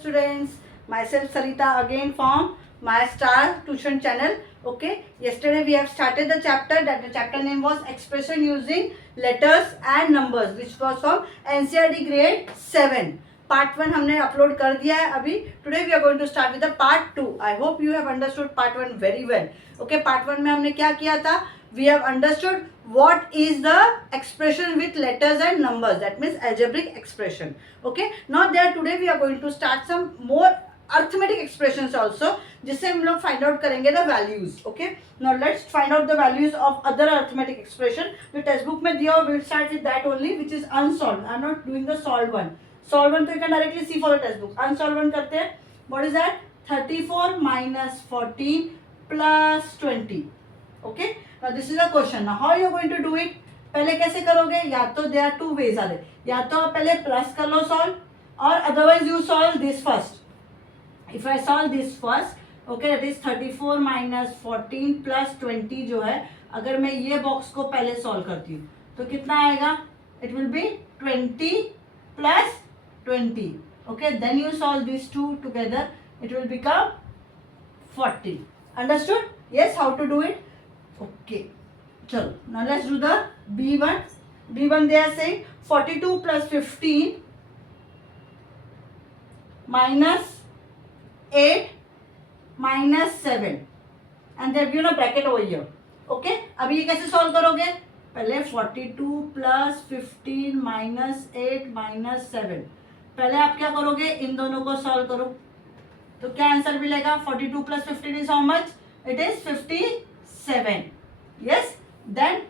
Students, myself Sarita again from my Star Tuition channel. Okay, yesterday we have started the chapter that the chapter name was expression using letters and numbers, which was from NCERT grade 7. Part 1 हमने upload कर दिया है अभी. Today we are going to start with the part 2. I hope you have understood part 1 very well. Okay, part 1 में हमने क्या किया था? We have understood what is the expression with letters and numbers, that means algebraic expression. Okay, now there today we are going to start some more arithmetic expressions also, जिससे हम लोग find out करेंगे the values. Okay, now let's find out the values of other arithmetic expression. जो textbook में दिया हो, we'll start with that only, which is unsolved. I'm not doing the solved one. Solved one तो you can directly see for the textbook. Unsolved one करते हैं. What is that? 34 minus 14 plus 20. Okay, now this is a question. Now how you are going to do it? पहले कैसे करोगे? या तो there are two ways are there. या तो आप पहले प्लस कर लो solve, और otherwise you solve this first. If I solve this first, okay, that is 34 minus 14 plus 20 जो है, अगर मैं ये बॉक्स को पहले सॉल्व करती हूँ तो कितना आएगा? It will be 20 plus 20. Okay, then you solve these two together, it will become 40. Understood? Yes, how to do it? Okay, chalo. Now let's do the B1. B1 they are saying 42 plus 15 minus 8 minus 7, and they have given a bracket over here. Okay, अभी ये कैसे solve करोगे? पहले 42 plus 15 minus 8 minus 7. पहले आप क्या करोगे? इन दोनों को सॉल्व करो तो क्या आंसर मिलेगा? 42 plus 15 is how much? It is 57. Yes, then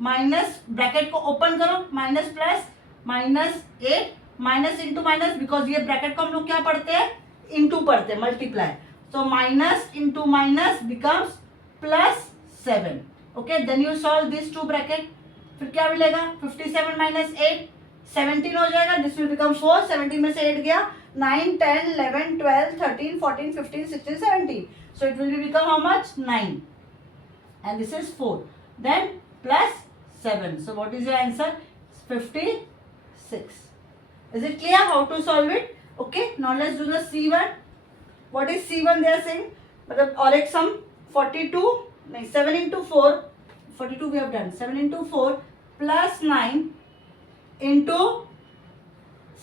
minus bracket को ओपन करो, minus plus minus 8 minus into minus, because ये ब्रैकेट को हम लोग क्या पढ़ते हैं? इंटू पढ़ते हैं, multiply. So minus into minus becomes plus 7. Okay, then you solve this two bracket. फिर क्या मिलेगा? 57 माइनस 8 17 हो जाएगा. This will become 4. 17 में से 8 गया. 9 10 11 12 13 14 15 16 17. So it will become how much? 9. And this is 4. Then plus 7. So what is your answer? 56. Is it clear how to solve it? Okay, now let's do the C1. What is C1 they are saying? मतलब और एक sum 42 नहीं 7 into 4, 42 we have done. 7 into 4 plus 9 into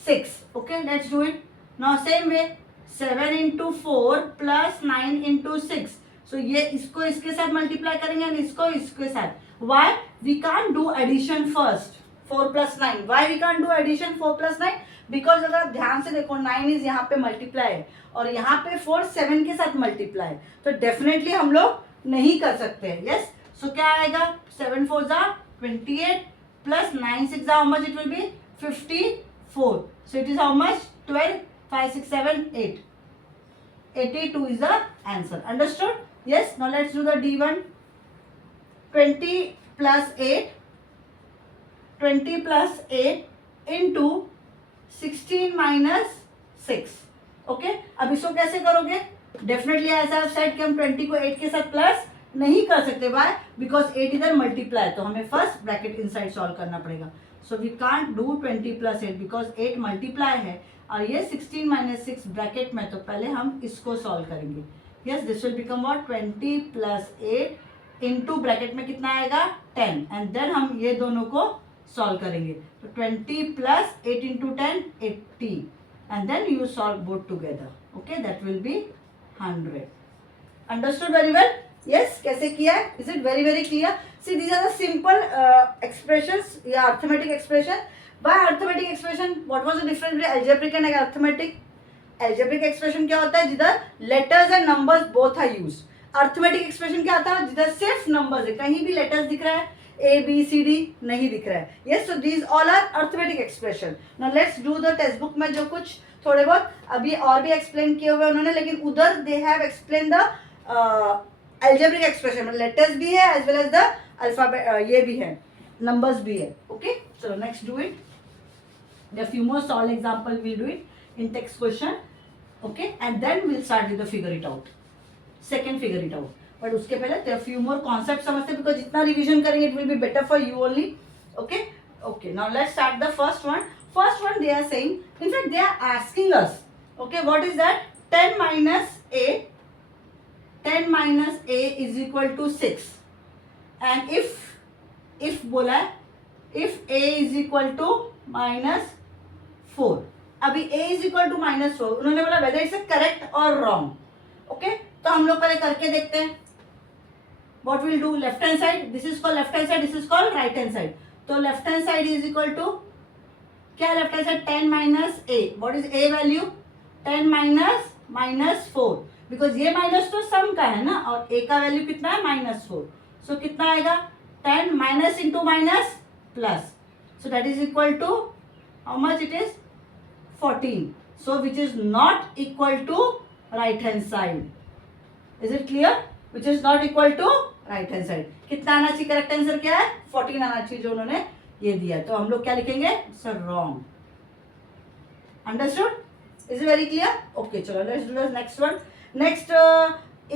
6. Okay, let's do it. Now same way 7 into 4 plus 9 into 6. So ये इसको इसके साथ multiply करेंगे और इसको इसके साथ. Why we can't do addition first? 4 plus 9. Why we can't do addition 4 plus 9? Because अगर आप ध्यान से देखो 9 इज यहाँ पे मल्टीप्लाई है और यहाँ पे 4 7 के साथ मल्टीप्लाई है, तो डेफिनेटली हम लोग नहीं कर सकते हैं. यस, सो क्या आएगा? 7 4 जा 28 प्लस 9 6 जा how much? It will B 54. So it is how much? 12 5 6 7 8. 82 is the answer. Understood? Yes. Now let's do the D1. 20 plus 8. 20 plus 8 into 16 minus 6. Okay. अब इसको कैसे करोगे? Definitely ऐसा सेट कि हम 20 को 8 के साथ प्लस नहीं कर सकते. Why? Because 8 इधर मल्टीप्लाई, तो हमें फर्स्ट ब्रैकेट इनसाइड सॉल्व करना पड़ेगा. So we can't do 20 plus 8 because 8 multiply है और ये 16 माइनस 6 ब्रैकेट में, तो पहले हम इसको सॉल्व करेंगे. Yes, this will become what? 20 plus 8 into bracket में कितना आएगा? 10. एंड देन हम ये दोनों को सॉल्व करेंगे. तो 20 plus 8 into 10 80. And then you solve both together. Okay, that will be 100. Understood very well? Yes, कैसे किया है? Is it very very clear? See these are the simple expressions या arithmetic expression. By arithmetic expression, what was the difference between algebraic and arithmetic? Algebraic expression क्या होता है? जिधर letters and numbers both are used. Arithmetic expression क्या आता है? जिधर सिर्फ numbers है, कहीं भी letters दिख रहा है, A B C D नहीं दिख रहा है. Yes, so these all are arithmetic expression. Now let's do the textbook में जो कुछ थोड़े बहुत अभी और भी explain किए हुए उन्होंने, लेकिन उधर they have explained the algebraic expression. letters भी है as well as the alphabet, ये भी है, numbers भी है. Okay, so next do it. There are few more solved example we'll do it in text question. Okay, and then we'll start with the figure it out. Second figure it out. But उसके पहले there are few more concepts समझते हैं, because जितना revision करेंगे it will be better for you only. Okay, okay. Now let's start the first one. First one they are saying, in fact they are asking us Okay, what is that? 10 minus a. 10 minus a is equal to 6. And if बोला है, if a is equal to minus 4. अभी a is equal to minus 4, उन्होंने बोला whether it's correct or wrong. Okay, तो हम लोग पहले करके देखते हैं. What we'll do, left hand side, this is called left hand side, this is called right hand side. तो left hand side is equal to क्या है left hand side? 10 minus a. What is a value? 10 minus 4. Because ये minus तो सम का है ना, और a का वैल्यू कितना है? -4. सो कितना आएगा? 10 minus into minus plus. So that is equal to how much it is? 14. So which is not equal to right hand side. Is it clear? Which is not equal to right hand side. कितना आना चाहिए? Correct answer क्या है? 14 आना चाहिए जो उन्होंने ये दिया. तो हम लोग क्या लिखेंगे? Sir wrong. Understood? Is it very clear? Okay, चलो let's do the next one. Next,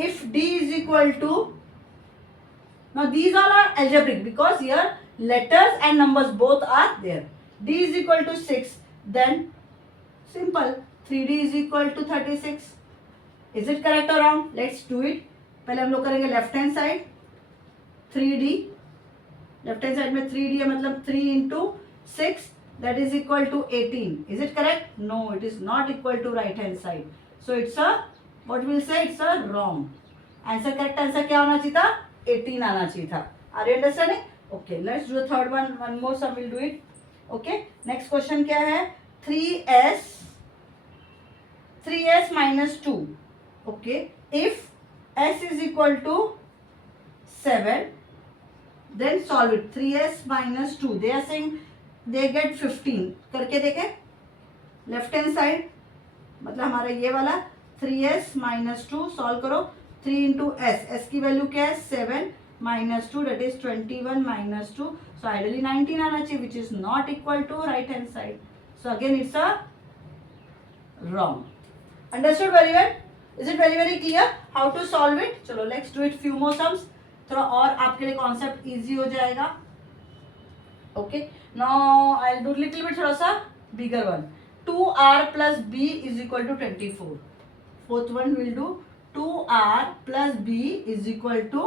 if d is equal to, now these all are algebraic because here letters and numbers both are there. D is equal to 6, then simple 3d is equal to 36. Is it correct or wrong? Let's do it. पहले हम लोग करेंगे left hand side 3d. Left hand side में 3d है मतलब 3 into 6 that is equal to 18. Is it correct? No, it is not equal to right hand side. So it's a what we'll say, it's a wrong answer. Correct answer क्या होना चाहिए था? 18 आना चाहिए था. Are you understanding? Okay, let's do the third one. One more sum we'll do it. Okay, next question क्या है? 3s minus 2. Okay, if s is equal to 7, then solve it. 3s minus 2. They are saying they get 15. करके देखें. Left hand side मतलब हमारा ये वाला 3s minus 2 solve करो. 3 into s की वैल्यू क्या है? 7 minus 2 that is 21 minus 2. So ideally 19 आना चाहिए which is not equal to right hand side. So again it's a wrong. Understood very well? Is it very very clear how to solve it? चलो let's do it few more sums. थोड़ा और आपके लिए concept easy हो जाएगा. Okay, now I'll do little bit थोड़ा सा bigger one. 2r plus b is equal to 24. Fourth one we'll do 2r plus b is equal to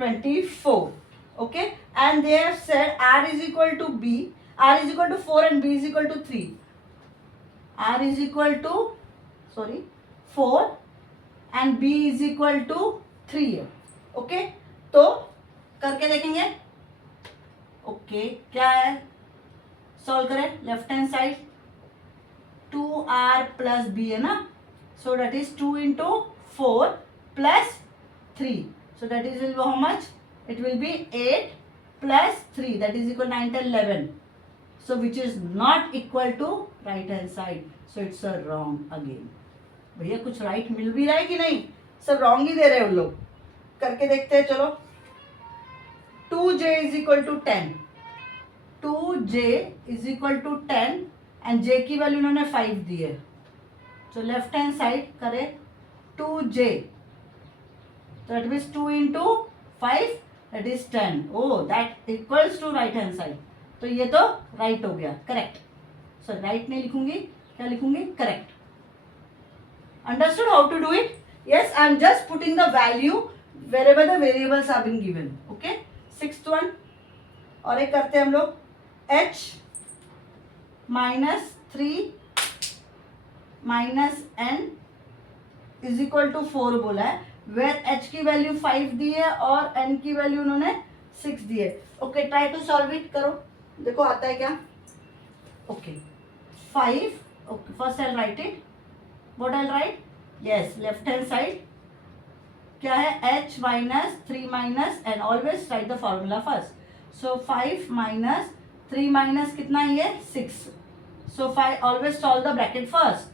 24. Okay, and they have said r is equal to b, r is equal to 4 and b is equal to 3. r is equal to 4 and b is equal to 3. Okay, तो करके देखेंगे. Okay, क्या है? Solve करें. Left hand side 2r plus b है ना. So that is 2 into 4 plus 3. So that is how much? It will be 8 plus 3. That is equal to 9, 10, 11. So which is not equal to right hand side. So it's a wrong again. भैया कुछ right मिल भी रहा है कि नहीं? सब wrong ही दे रहे हैं उन लोग. करके देखते हैं. चलो 2j is equal to 10. 2j is equal to 10 and j की वैल्यू उन्होंने 5 दी है. तो लेफ्ट हैंड साइड करें 2j. तो that means 2 into 5 that is 10. Oh that equals to right hand side. तो ये तो राइट हो गया. करेक्ट. सो राइट नहीं लिखूंगी, क्या लिखूंगी? Correct. Understood how to do it? Yes, I am just putting the value wherever the variables have been given. Okay, sixth one और एक करते हैं हम लोग. h minus 3 minus n is equal to 4 बोला है. वेयर h की value 5 दी है और n की वैल्यू उन्होंने 6 दी है. Okay, try to solve it. करो, देखो आता है क्या. Okay 5. Okay, first I right it. What I right? Yes, left hand side क्या है? h minus 3 minus n. Always right the formula first. So 5 minus 3 minus कितना है ये? 6. सो 5 always solve the bracket first.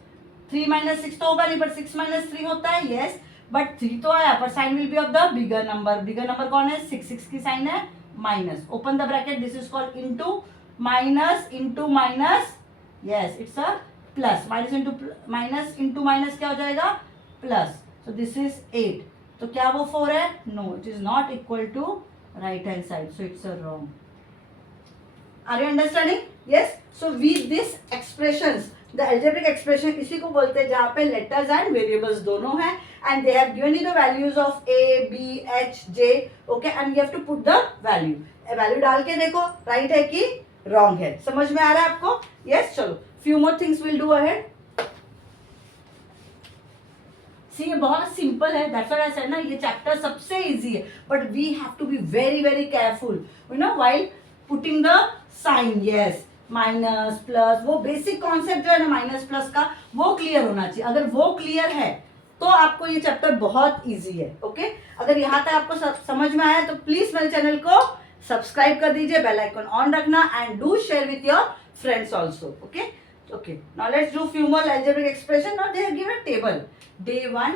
3 minus 6 तो होगा नहीं, but 6 minus 3 होता है. यस, बट 3 तो आया, पर sign will be of the bigger number. Bigger number कौन है? 6. 6 की साइन है minus. Open the bracket. This is called into minus into minus. Yes, it's a plus. Minus into minus क्या हो जाएगा? प्लस. So this is 8. तो क्या वो 4 है? No, it is not equal to right hand side. So it's a wrong. Are you understanding? Yes. So with these expressions, the algebraic expression इसी को बोलते हैं जहाँ पे लेटर्स एंड वेरिएबल्स दोनों हैं, and they have given you the values of A B H J, okay, and you have to put the value डाल के देखो राइट है कि रॉन्ग है. समझ में आ रहा है आपको? यस. चलो few more things will do ahead. ये बहुत सिंपल है, दैट्स व्हाई आई सेड ना ये चैप्टर सबसे इजी है, but we have to be very very careful you know while putting the sign. Yes, minus plus, वो basic concept जो है ना माइनस प्लस का, वो क्लियर होना चाहिए. अगर वो क्लियर है तो आपको ये चैप्टर बहुत इजी है. ओके, अगर यहाँ तक आपको समझ में आया तो प्लीज मेरे चैनल को सब्सक्राइब कर दीजिए, बेल आइकन ऑन रखना, and do share with your friends also. Okay, now let's do few more algebraic expression. Now they have given a table, day 1,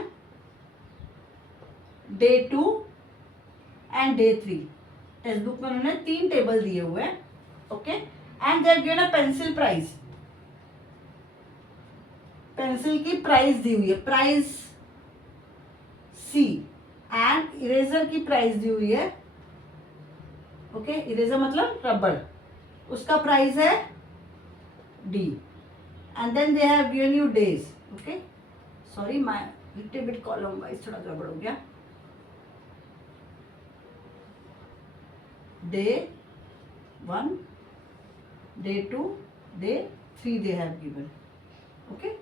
day 2 and day 3. Text book में उन्होंने 3 table दिए हुए हैं. Okay, and they have given a pencil price. Pencil की price दी हुई है, price C, and eraser की price दी हुई है. ओके, इरेजर मतलब रबड़, उसका प्राइस है D. And then they have given you days. Okay, sorry my little bit column wise थोड़ा गड़बड़ हो गया. Day 1, day 2, day 3 they have given. Okay,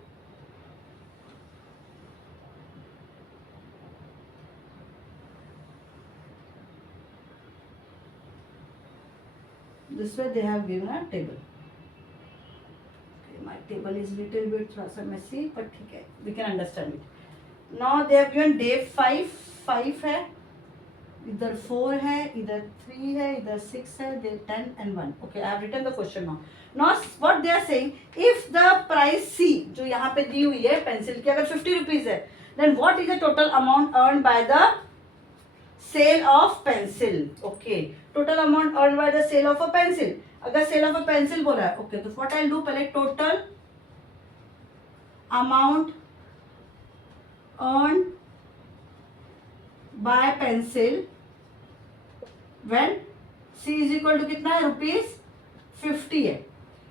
this way they have given a table. My table is little bit थोड़ा सा messy, but ठीक है, we can understand it. Now they have given day 5 है, इधर 4 है, इधर 3 है, इधर 6 है, then 10 and 1. Okay, I have written the question now. Now what they are saying, if the price C जो यहाँ पे दी हुई है पेंसिल की अगर 50 रुपीज है, then what is the total amount earned by the sale of pencil? Okay, total amount earned by the sale of a pencil. अगर sale of a pencil बोला है, ओके, तो व्हाट आई डू, पहले total amount earn by pencil when C is equal to कितना है, ₹50 है.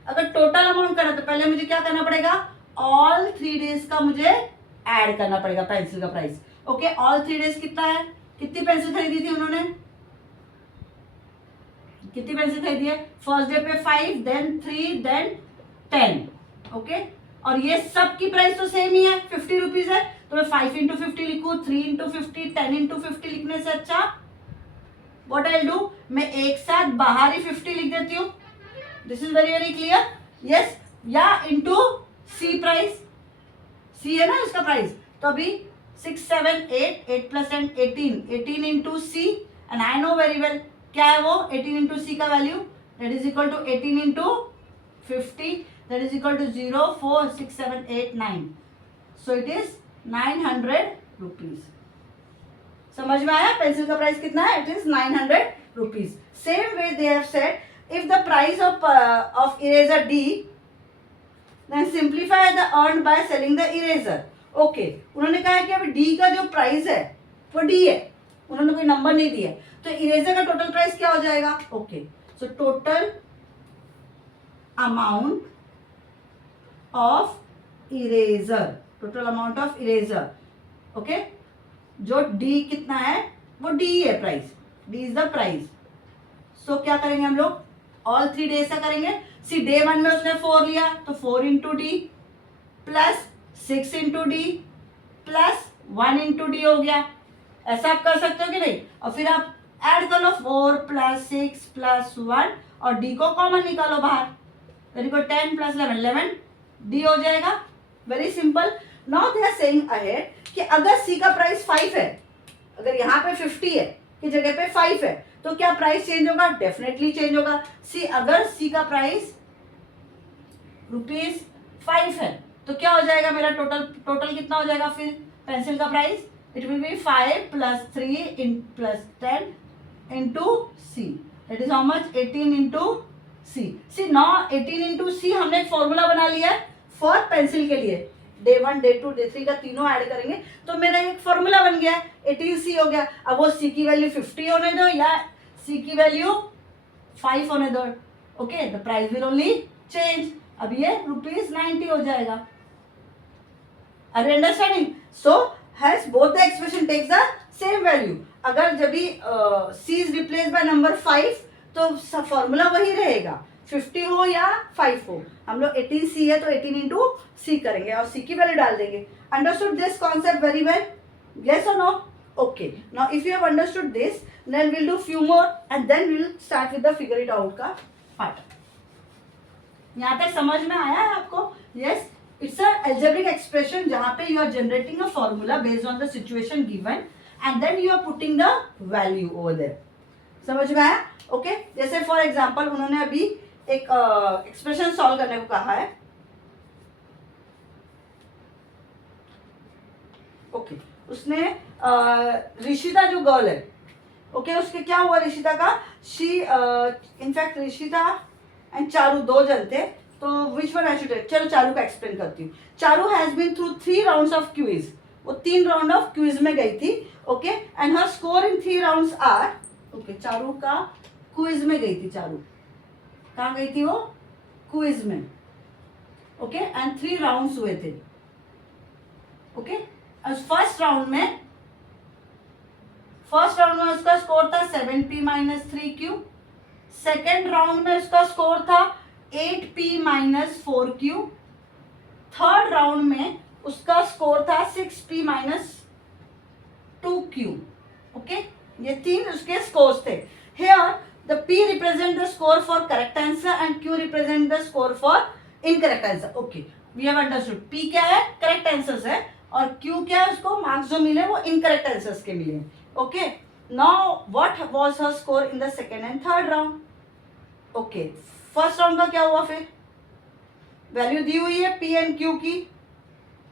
अगर total amount करना तो पहले मुझे क्या करना पड़ेगा, ऑल 3 डेज का मुझे ऐड करना पड़ेगा पेंसिल का प्राइस. ओके, ऑल 3 डेज कितना है, कितनी पेंसिल खरीदी थी उन्होंने, कितनी पेंसिल खरीदी है, फर्स्ट डे पे 5, देन 3, देन 10. ओके, और ये सब की प्राइस तो सेम ही है, 50 रुपीज है, तो मैं 5 इंटू 50 लिखूं, 3 इंटू 50, 10 इंटू 50 लिखने से अच्छा व्हाट आई डू, मैं एक साथ बाहर ही 50 लिख देती हूँ. This is very very clear. Yes, या इंटू सी प्राइस, सी है ना इसका प्राइस, तो अभी 6, 7, 8 plus 10 18 into C, and I know very well क्या है वो 18 इंटू सी का value, that is equal to 18 into 50, that is equal to 0, 4, 6, 7, 8, 9. So it is 900 rupees. समझ में आया पेंसिल का प्राइस कितना है, it is 900 rupees. Same way they have said if the price of eraser D, then simplify the earn by selling the eraser. Okay, उन्होंने कहा है कि अभी डी का जो प्राइस है वो डी है, उन्होंने कोई नंबर नहीं दिया, तो इरेजर का टोटल प्राइस क्या हो जाएगा. Okay, so total amount of eraser, total amount of eraser. Okay, जो डी कितना है वो डी है, price, D is the price. So क्या करेंगे हम लोग, ऑल 3 डेज का करेंगे. सी डे 1 में उसने 4 लिया, तो 4 into D plus 6 into D plus 1 into D हो गया. ऐसा आप कर सकते हो कि नहीं, और फिर आप ऐड कर लो 4 प्लस 6 प्लस 1, और डी को कॉमन निकालो बाहर, वेरी गुड, 10 प्लस 11 डी हो जाएगा. Very simple. Now they are saying ahead कि अगर सी का प्राइस 5 है, अगर यहाँ पे 50 है की जगह पे 5 है, तो क्या प्राइस चेंज होगा, डेफिनेटली चेंज होगा. सी अगर सी का प्राइस ₹5 है, तो क्या हो जाएगा मेरा टोटल कितना हो जाएगा फिर पेंसिल का price, it will be 5 plus 3 plus 10 into C, that is how much, 18 into C. See now 18 into C हमने एक फॉर्मूला बना लिया है फॉर पेंसिल के लिए. डे 1, डे 2, डे 3 का तीनों ऐड करेंगे तो मेरा एक फॉर्मूला बन गया, 18 सी हो गया. अब वो सी की वैल्यू 50 होने दो या सी की वैल्यू 5 होने दो. Okay, the price will only change. अब ये ₹90 हो जाएगा. Are you understanding? So has both the expression takes the same value. अगर जब भी c is replaced by number 5 तो फॉर्मूला वही रहेगा, 50 हो या 5 हो. हम लोग 18c है तो 18 इंटू सी करेंगे और c की वैल्यू डाल देंगे. Understood this concept very well? Yes or no? Okay. Now if you have understood this, then we'll do few more and then we'll start with the figure it out का part. यहाँ तक समझ में आया है आपको? Yes. It's a algebraic expression जहाँ पे you are generating a formula based on the situation given and then you are putting the value over there. समझ में आया? Okay. जैसे for example उन्होंने अभी एक expression solve करने को कहा है. Okay. उसने ऋषिता जो गर्ल है, ओके, उसके क्या हुआ ऋषिता का, she in fact Rishita and Charu दो जन थे, तो विच वन आई शुड, चलो चारू का एक्सप्लेन करती हूँ. Charu has been through 3 rounds of quiz, वो 3 राउंड ऑफ क्विज में गई थी, okay, and her score in 3 rounds are, okay, Charu का क्विज में गई थी, चारू कहाँ गई थी वो, क्विज में, ओके, एंड 3 राउंड्स हुए थे, ओके. फर्स्ट राउंड में उसका स्कोर था 7p minus 3q. Second round में उसका स्कोर था 8p minus 4q. Third round में उसका स्कोर था 6p माइनस 2q. ओके, ये 3 उसके स्कोर्स थे. Here the p represent the score for correct answer and q represent the score for incorrect answer. Okay, we have understood. p क्या है, correct answers है, और Q क्या है, उसको मार्क्स जो मिले वो इनकरेक्ट आंसर्स के मिले. Okay, now what was her score in the second and third round. Okay, first round का क्या हुआ, फिर वैल्यू दी हुई है P एंड Q की.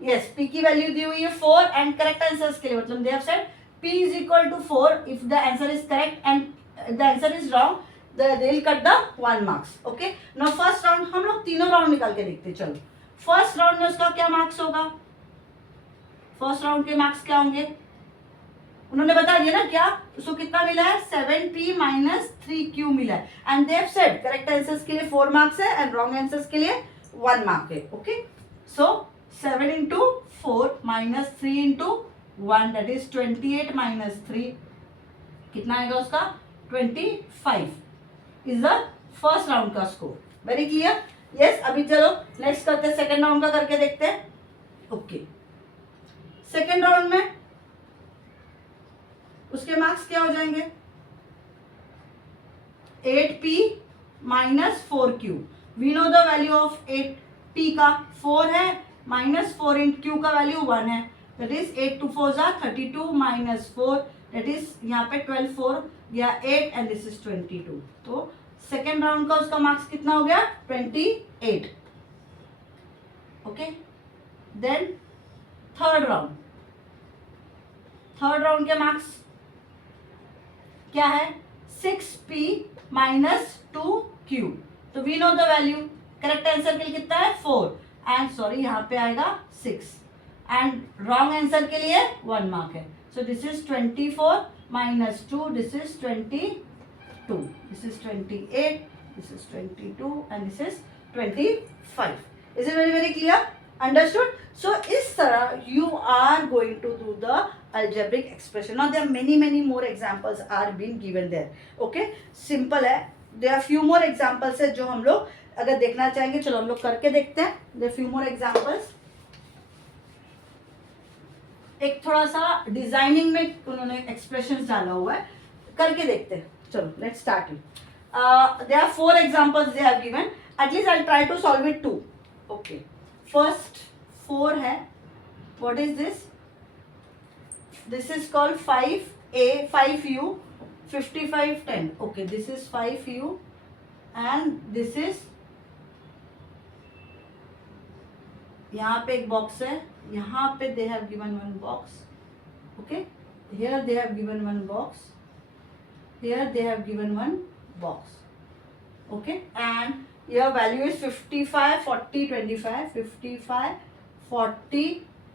यस, P की वैल्यू दी हुई है 4 एंड करेक्ट आंसर्स के लिए, मतलब they have said P is equal to 4 if the answer is correct and the answer is wrong they will cut the 1 marks. Okay, now first round हम लोग तीनों राउंड निकाल के देखते हैं. चलो, फर्स्ट राउंड में उसका क्या मार्क्स होगा, फर्स्ट राउंड के मार्क्स क्या होंगे, उन्होंने बता दिया ना क्या, उसको कितना मिला है, 7p माइनस 3q मिला है, and they have said correct answers के लिए 4 मार्क्स है एंड रॉन्ग आंसर्स के लिए 1 मार्क है. Okay, so 7 into 4 minus 3 into 1 that is 28 minus 3 कितना आएगा उसका, 25 इज द फर्स्ट राउंड का स्कोर. Very clear? यस. अभी चलो नेक्स्ट करते हैं, सेकेंड राउंड का करके देखते हैं. ओके, सेकेंड राउंड में उसके मार्क्स क्या हो जाएंगे, 8p minus 4q. We know the value of 8p का 4 है, माइनस 4 इन q का वैल्यू 1 है, दैट इज 8 2 4 जा 32 माइनस 4 दैट इज यहाँ पे 12 4 या 8 एंड दिस इज 22. तो सेकेंड राउंड का उसका मार्क्स कितना हो गया, 28. ओके, देन थर्ड राउंड के मार्क्स क्या है, 6p माइनस 2q. तो we know the value, correct answer के लिए कितना है 4 एंड सॉरी यहाँ पे आएगा 6 एंड रॉन्ग आंसर के लिए 1 मार्क है. सो this is 24 minus 2 this is 22, this is 28, this is 22 and this is 25. Is it very very clear? Understood? So इस तरह you are going to do the algebraic expression. Now there are many more examples are being given there. Okay, simple है. There are few more examples है जो हम लोग अगर देखना चाहेंगे, चलो हम लोग करके देखते हैं. There are few more examples. एक थोड़ा सा डिजाइनिंग में उन्होंने expressions डाला हुआ है, करके देखते हैं. चलो let's start it. There are 4 examples they have given. At least I'll try to solve it 2. Okay. First 4 है, what is this? This is called 5u 55 10. Okay, this is 5u and this is, यहाँ पे एक box है, यहाँ पे they have given 1 box. Okay, here they have given 1 box, here they have given 1 box. Okay, and your value is 55 40 25, 55 40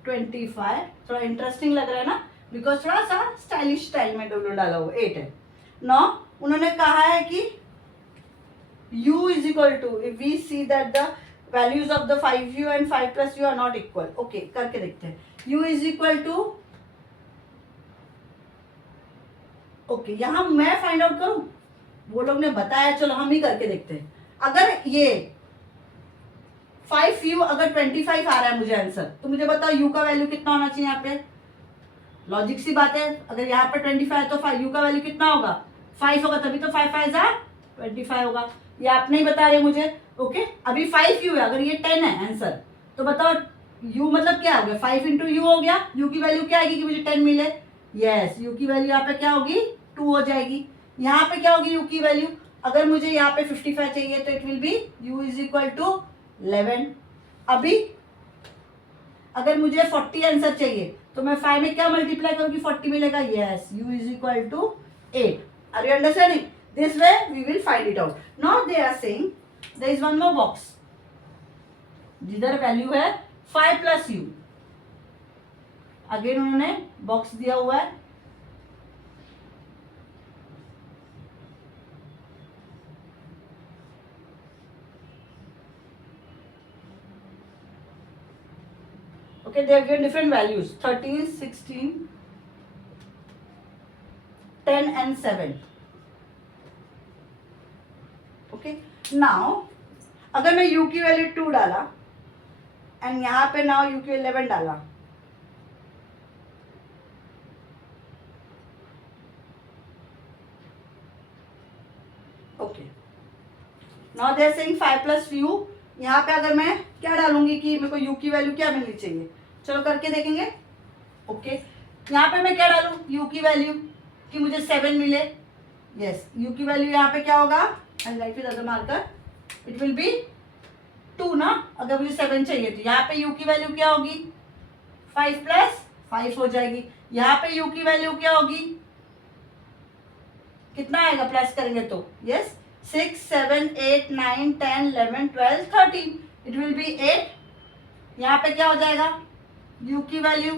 25. थोड़ा interesting लग रहा है ना, बिकॉज थोड़ा सा स्टाइलिश स्टाइल में डाला हुआ 8 है. नौ उन्होंने कहा है कि u is equal to, if we see that the values of the 5u and 5 plus U are not equal. Okay, करके देखते हैं. u is equal to, okay, यहां मैं फाइंड आउट करूं, वो लोग ने बताया, चलो हम ही करके देखते हैं. अगर ये 5u अगर 25 आ रहा है मुझे आंसर, तो मुझे बताओ u का वैल्यू कितना होना चाहिए यहाँ पे. लॉजिक सी बात है, अगर यहाँ पे 25 है तो u का वैल्यू कितना होगा, 5 होगा, तभी तो 5 5 जा 25 होगा. ये आप नहीं बता रहे मुझे. ओके, अभी 5u है, अगर ये 10 है आंसर, तो बताओ u मतलब क्या हो गया, 5 इंटू यू हो गया. u की वैल्यू क्या आएगी कि मुझे 10 मिले. यस, u की वैल्यू यहाँ पे क्या होगी, 2 हो जाएगी. यहाँ पे क्या होगी u की वैल्यू, अगर मुझे यहाँ पे 55 चाहिए तो it will be u is equal to 11. अभी अगर मुझे 40 आंसर चाहिए तो मैं 5 में क्या मल्टीप्लाई करूंगी, 40 मिलेगा. Yes, u is equal to 8. Are you understanding? This way we will find it out. Now they are saying there is one more box जिधर वैल्यू है 5 प्लस यू. अगेन उन्होंने बॉक्स दिया हुआ है. Okay, they have given different values, 13, 16, 10 and 7. Okay, now अगर मैं u की value 2 डाला एंड यहाँ पे नाउ u की 11 डाला, okay, now they are saying 5 plus u. यहाँ पे अगर मैं क्या डालूंगी कि मेरे को u की वैल्यू क्या मिलनी चाहिए, चलो करके देखेंगे. ओके, यहाँ पे मैं क्या डालूं, u की वैल्यू कि मुझे 7 मिले. यस, u की वैल्यू यहाँ पे क्या होगा, I write with other marker, it will be 2 ना. अगर मुझे 7 चाहिए तो यहाँ पे u की वैल्यू क्या होगी, 5 प्लस 5 हो जाएगी. यहाँ पे u की वैल्यू क्या होगी, कितना आएगा प्लस करेंगे तो. Yes, 6 7 8 9 10 11 12 13, it will B 8. यहाँ पे क्या हो जाएगा, u की वैल्यू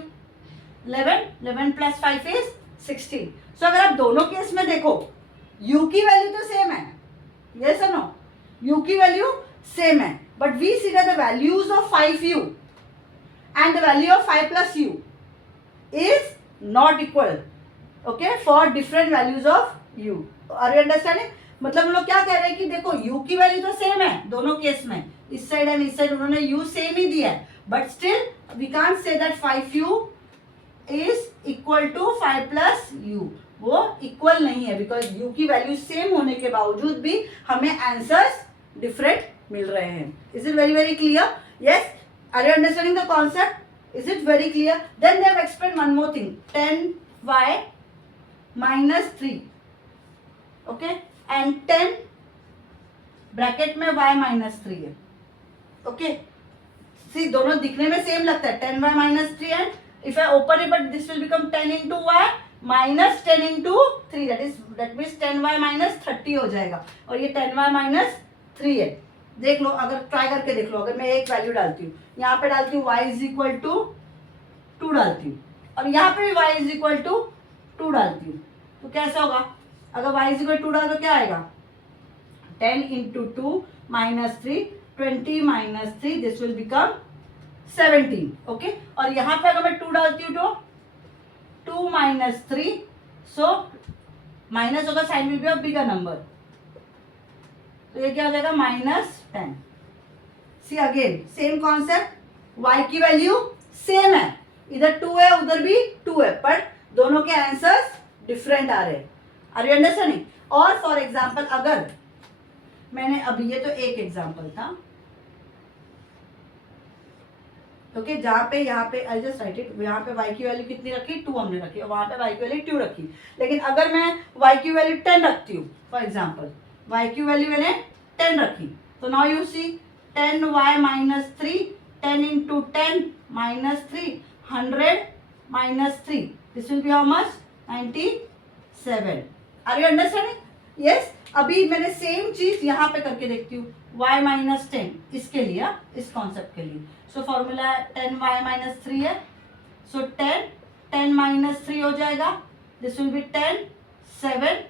11, 11 प्लस 5 इज 16. सो अगर आप दोनों केस में देखो u की वैल्यू तो सेम है. यस और नो, u की वैल्यू सेम है, but we see that the values of 5u and the value of 5 plus u is not equal. Okay, for different values of u. Are you understanding? मतलब हम लोग क्या कह रहे हैं कि देखो u की वैल्यू तो सेम है दोनों केस में, इस साइड एंड इस साइड उन्होंने u सेम ही दिया है, but still we can't say that 5u is equal to 5 plus u. वो इक्वल नहीं है, बिकॉज u की वैल्यू सेम होने के बावजूद भी हमें आंसर्स डिफरेंट मिल रहे हैं. Is it very very clear? Yes, are you understanding the concept? Is it very clear? Then they have explain one more thing, 10y minus 3. Okay, and 10 bracket में y minus 3 है. Okay, सी दोनों दिखने में same लगता है, 10y minus 3 and if I open it, but this will become 10 into y minus 10 into 3, that means 10y minus 30 हो जाएगा, और ये 10y माइनस 3 है. देख लो, अगर ट्राई करके देख लो, अगर मैं एक वैल्यू डालती हूँ, यहाँ पे डालती हूँ y इज इक्वल टू 2 डालती हूँ, और यहाँ पे भी y इज इक्वल टू 2 डालती हूँ, तो कैसा होगा. अगर y इज इक्वल 2 डालो तो क्या आएगा, 10 into 2 minus 3, 20 minus 3, this will become 17. Okay, और यहाँ पे अगर मैं 2 डालती हूँ तो 2 माइनस 3, सो माइनस होगा, sign will be of bigger number, तो ये क्या हो जाएगा, minus 10. See again same concept, y की वैल्यू सेम है, इधर 2 है उधर भी 2 है, बट दोनों के आंसर्स डिफरेंट आ रहे हैं. Are you understanding? और फॉर एग्जाम्पल अगर मैंने अभी, ये तो एक एग्जाम्पल था, ओके, जहाँ पे यहाँ पे आई जस्ट राइट इट, यहाँ पे y की वैल्यू कितनी रखी, 2 हमने रखी, और वहाँ पे y की वैल्यू 2 रखी. लेकिन अगर मैं y की वैल्यू 10 रखती हूँ, फॉर एग्जाम्पल y की वैल्यू मैंने 10 रखी, तो now you see 10y minus 3, 10 into 10 minus 3, 100 minus 3, this will be how much, 97. Are you understanding? Yes. अभी मैंने सेम चीज यहाँ पे करके देखती हूँ, y माइनस 10, इसके लिए, इस कॉन्सेप्ट के लिए. सो फॉर्मूला 10y माइनस 3 है, सो 10 माइनस 3 हो जाएगा, दिस विल बी 10 7,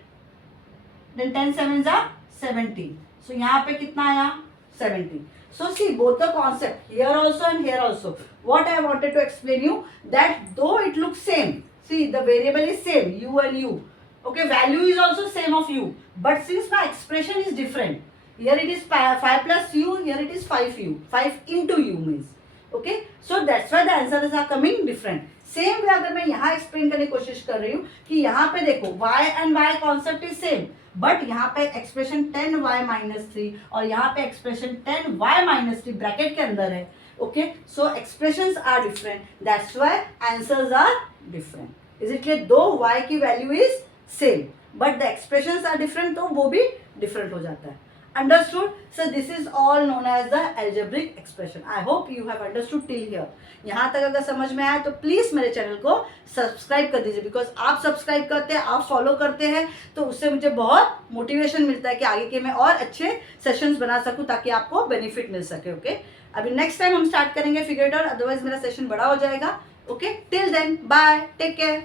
देन 10 7 जा 17. सो यहाँ पे कितना आया, 17. So see both the concept here also and here also. What I wanted to explain you, that though it looks same, see the variable is same, u and u. Okay, value is also same of u, but since my expression is different, here it is 5 plus u, here it is 5u, 5 into u means. Okay, so that's why the answers are coming different. Same way अगर मैं यहाँ explain करने की कोशिश कर रही हूँ कि यहाँ पे देखो y and y concept is same, but यहाँ पे एक्सप्रेशन 10y माइनस 3 और यहाँ पे एक्सप्रेशन 10y माइनस 3 ब्रैकेट के अंदर है. Okay, so expressions are different, that's why answers are different. Is it clear? Though y की value is same but the expressions are different, तो वो भी डिफरेंट हो जाता है. Understood? So this is all known as the algebraic expression. I hope you have understood till here. यहाँ तक अगर समझ में आया तो प्लीज़ मेरे चैनल को सब्सक्राइब कर दीजिए, बिकॉज आप सब्सक्राइब करते हैं, आप फॉलो करते हैं, तो उससे मुझे बहुत मोटिवेशन मिलता है कि आगे के मैं और अच्छे सेशंस बना सकूं ताकि आपको बेनिफिट मिल सके. ओके, अभी नेक्स्ट टाइम हम स्टार्ट करेंगे फिगर इट आउट, अदरवाइज मेरा सेशन बड़ा हो जाएगा. Okay, till then bye, take care.